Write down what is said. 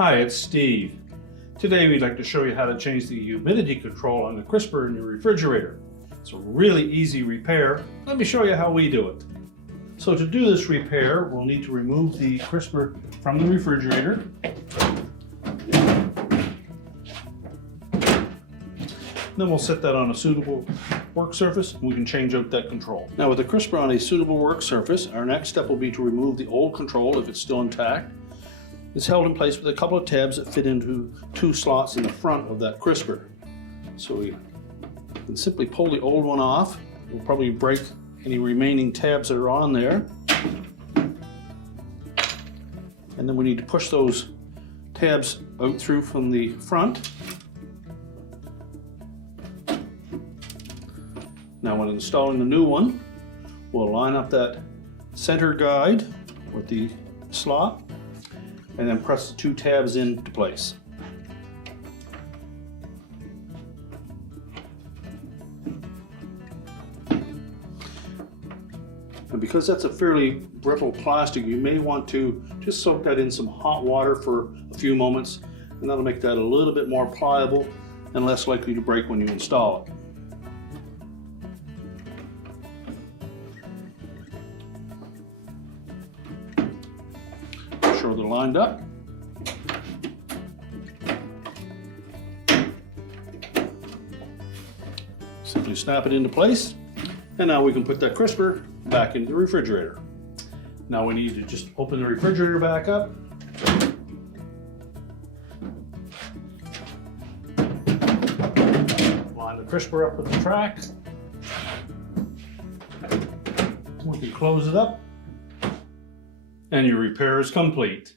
Hi, it's Steve. Today we'd like to show you how to change the humidity control on the crisper in your refrigerator. It's a really easy repair. Let me show you how we do it. So to do this repair, we'll need to remove the crisper from the refrigerator. Then we'll set that on a suitable work surface and we can change out that control. Now with the crisper on a suitable work surface, our next step will be to remove the old control if it's still intact. It's held in place with a couple of tabs that fit into two slots in the front of that crisper. So we can simply pull the old one off. We'll probably break any remaining tabs that are on there. And then we need to push those tabs out through from the front. Now when installing the new one, we'll line up that center guide with the slot and then press the two tabs into place. And because that's a fairly brittle plastic, you may want to just soak that in some hot water for a few moments, and that'll make that a little bit more pliable and less likely to break when you install it. Sure they're lined up. Simply snap it into place, and now we can put that crisper back into the refrigerator. Now we need to just open the refrigerator back up. Line the crisper up with the track. We can close it up. And your repair is complete.